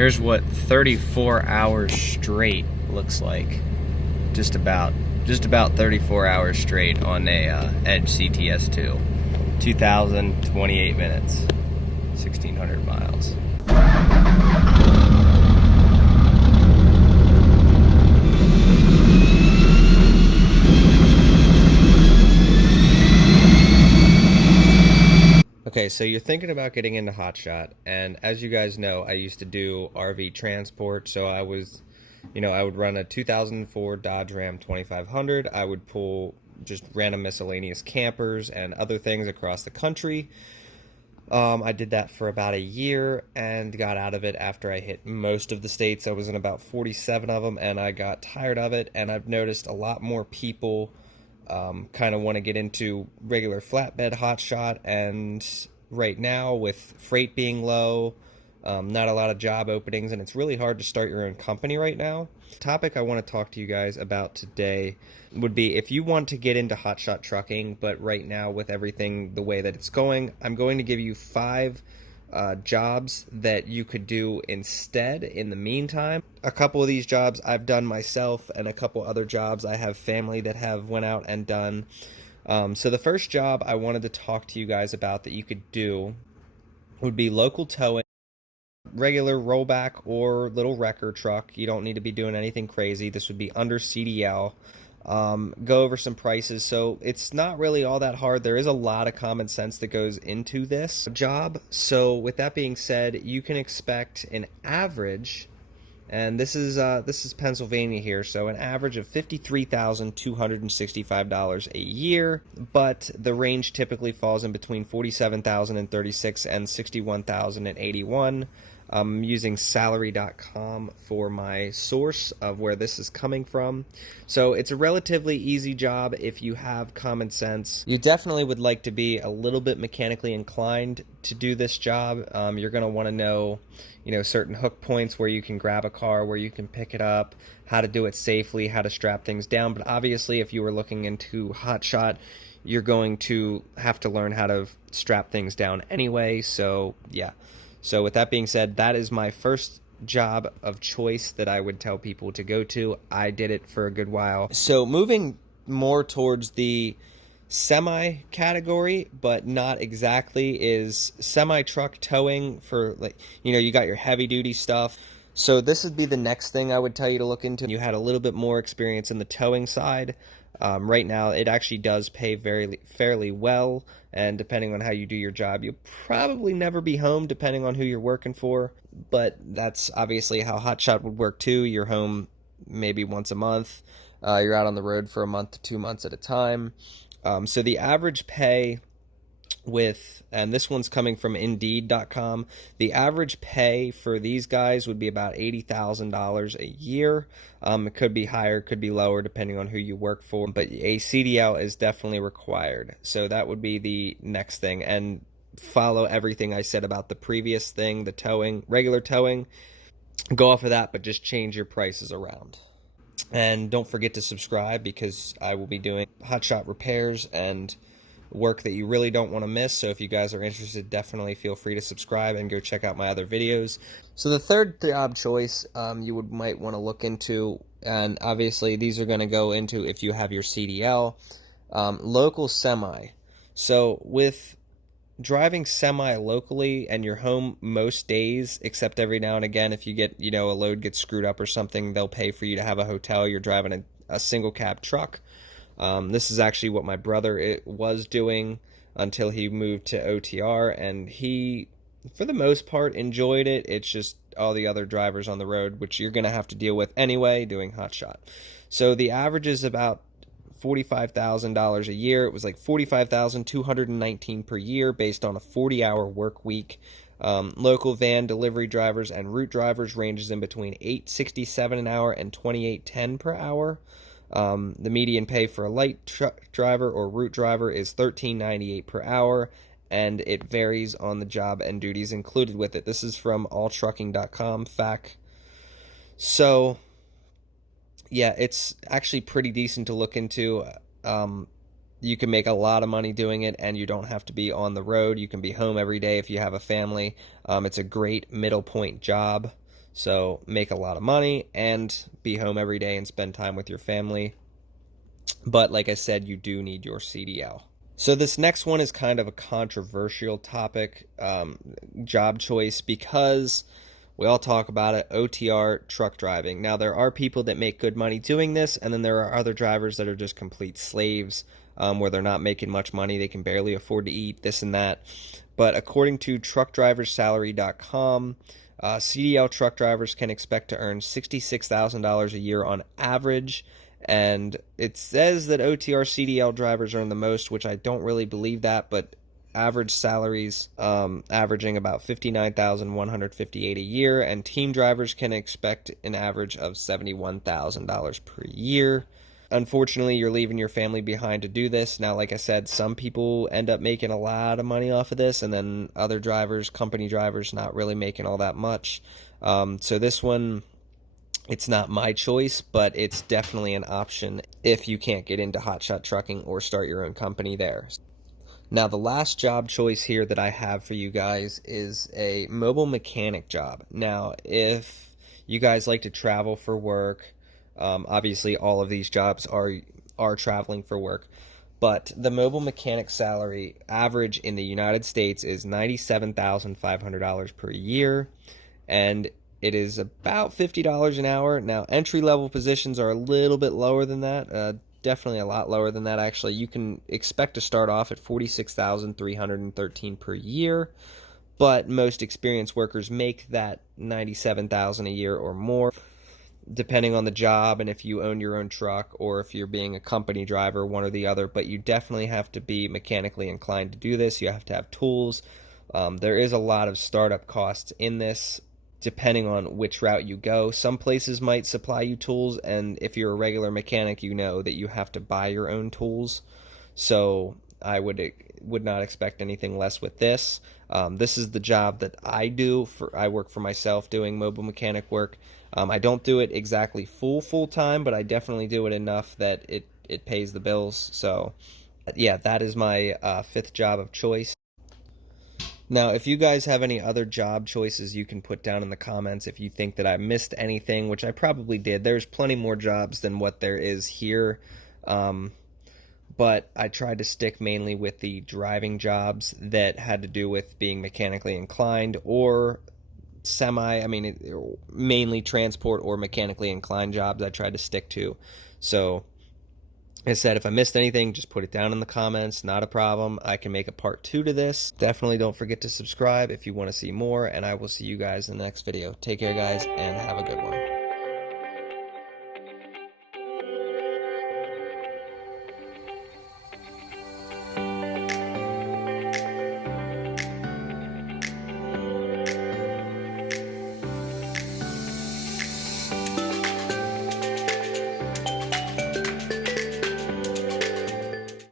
Here's what 34 hours straight looks like. Just about 34 hours straight on a Edge CTS2. 2,028 minutes, 1,600 miles. Okay, so you're thinking about getting into Hotshot, and as you guys know, I used to do RV transport, so I would run a 2004 Dodge Ram 2500. I would pull just random miscellaneous campers and other things across the country. I did that for about a year and got out of it after I hit most of the states. I was in about 47 of them, and I got tired of it, and I've noticed a lot more people kind of want to get into regular flatbed hotshot, and right now with freight being low, not a lot of job openings, and it's really hard to start your own company right now. The topic I want to talk to you guys about today would be if you want to get into hotshot trucking, but right now with everything the way that it's going, I'm going to give you 5 jobs that you could do instead in the meantime. A couple of these jobs I've done myself, and a couple other jobs I have family that have went out and done. So the first job I wanted to talk to you guys about that you could do would be local towing, regular rollback or little wrecker truck. You don't need to be doing anything crazy. This would be under CDL. Go over some prices. So it's not really all that hard. There is a lot of common sense that goes into this job. So with that being said, you can expect an average, and this is Pennsylvania here, so an average of $53,265 a year, but the range typically falls in between $47,036 and $61,081. I'm using salary.com for my source of where this is coming from. So it's a relatively easy job if you have common sense. You definitely would like to be a little bit mechanically inclined to do this job. You're going to want to know, certain hook points where you can grab a car, where you can pick it up, how to do it safely, how to strap things down. But obviously, if you were looking into hotshot, you're going to have to learn how to strap things down anyway. So yeah. So with that being said, that is my first job of choice that I would tell people to go to. I did it for a good while. So moving more towards the semi category, but not exactly, is semi truck towing for, you got your heavy duty stuff. So this would be the next thing I would tell you to look into. You had a little bit more experience in the towing side. Right now, it actually does pay fairly well, and depending on how you do your job, you'll probably never be home, depending on who you're working for. But that's obviously how hotshot would work too. You're home maybe once a month. You're out on the road for a month to 2 months at a time. So the average pay and this one's coming from Indeed.com, the average pay for these guys would be about $80,000 a year. It could be higher, could be lower, depending on who you work for, but a CDL is definitely required. So that would be the next thing, and follow everything I said about the previous thing, the towing, regular towing. Go off of that, but just change your prices around. And don't forget to subscribe, because I will be doing hotshot repairs and work that you really don't want to miss. So if you guys are interested, definitely feel free to subscribe and go check out my other videos. So the third job choice you might want to look into, and obviously these are going to go into if you have your CDL, local semi. So with driving semi locally and you're home most days, except every now and again if you get, a load gets screwed up or something, they'll pay for you to have a hotel. You're driving a single cab truck. This is actually what my brother was doing until he moved to OTR, and he, for the most part, enjoyed it. It's just all the other drivers on the road, which you're going to have to deal with anyway, doing hotshot. So the average is about $45,000 a year. It was like $45,219 per year based on a 40-hour work week. Local van delivery drivers and route drivers ranges in between $8.67 an hour and $28.10 per hour. The median pay for a light truck driver or route driver is $13.98 per hour, and it varies on the job and duties included with it. This is from alltrucking.com, FAQ. So, yeah, it's actually pretty decent to look into. You can make a lot of money doing it, and you don't have to be on the road. You can be home every day if you have a family. It's a great middle point job. So make a lot of money and be home every day and spend time with your family. But like I said, you do need your CDL. So this next one is kind of a controversial topic, job choice, because we all talk about it, OTR truck driving. Now, there are people that make good money doing this, and then there are other drivers that are just complete slaves, where they're not making much money. They can barely afford to eat, this and that. But according to truckdriversalary.com, CDL truck drivers can expect to earn $66,000 a year on average. And it says that OTR CDL drivers earn the most, which I don't really believe that, but average salaries averaging about $59,158 a year, and team drivers can expect an average of $71,000 per year. Unfortunately, you're leaving your family behind to do this. Now, like I said, some people end up making a lot of money off of this, and then other drivers, company drivers, not really making all that much. So this one, it's not my choice, but it's definitely an option if you can't get into Hotshot trucking or start your own company there. Now, the last job choice here that I have for you guys is a mobile mechanic job. Now, if you guys like to travel for work, obviously all of these jobs are traveling for work, but the mobile mechanic salary average in the United States is $97,500 per year, and it is about $50 an hour. Now, entry-level positions are a little bit lower than that, definitely a lot lower than that, actually. You can expect to start off at $46,313 per year, but most experienced workers make that $97,000 a year or more, depending on the job and if you own your own truck or if you're being a company driver, one or the other. But you definitely have to be mechanically inclined to do this. You have to have tools. There is a lot of startup costs in this, depending on which route you go. Some places might supply you tools, and if you're a regular mechanic, you know that you have to buy your own tools. So I would not expect anything less with this. This is the job that I do. I work for myself doing mobile mechanic work. I don't do it exactly full time, but I definitely do it enough that it pays the bills. So yeah, that is my fifth job of choice. Now, if you guys have any other job choices, you can put down in the comments if you think that I missed anything, which I probably did. There's plenty more jobs than what there is here, but I tried to stick mainly with the driving jobs that had to do with being mechanically inclined or mainly transport or mechanically inclined jobs I tried to stick to. So I said, if I missed anything, just put it down in the comments. Not a problem. I can make a part 2 to this. Definitely don't forget to subscribe if you want to see more, and I will see you guys in the next video. Take care, guys, and have a good one.